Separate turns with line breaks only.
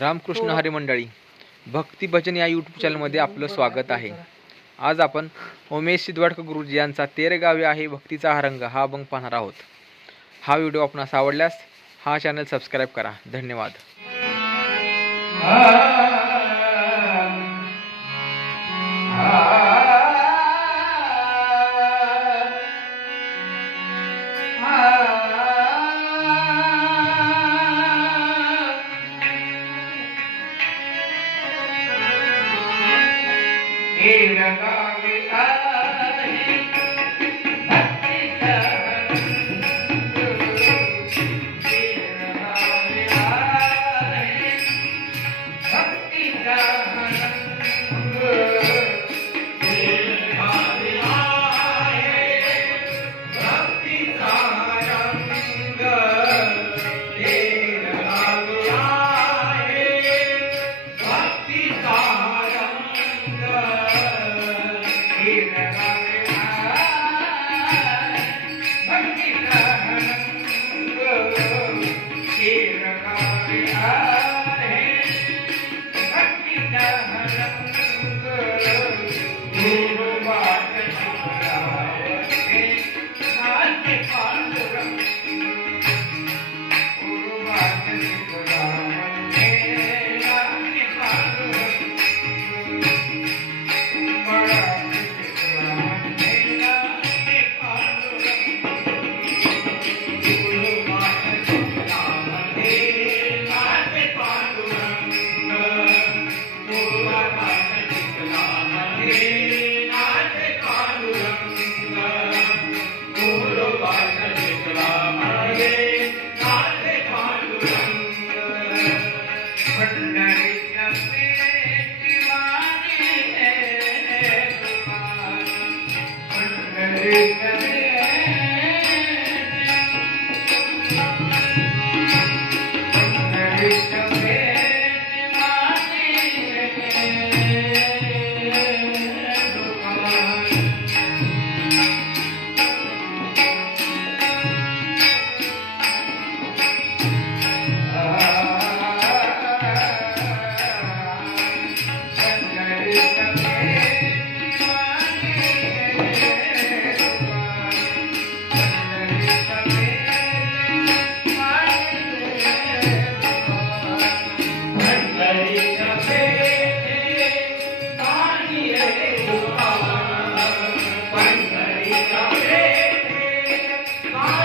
रामकृष्ण हरी मंडळी भक्ती भजन या यूट्यूब चॅनलमध्ये आपलं स्वागत आहे. आज आपण उमेश सिद्धवाडकर गुरुजी यांचा तेरगावी आहे भक्तीचा हा रंग हा अभंग पाहणार आहोत. हा व्हिडिओ आपणास आवडल्यास हा चॅनल सबस्क्राईब करा. धन्यवाद.
Hey, Amen. Bye.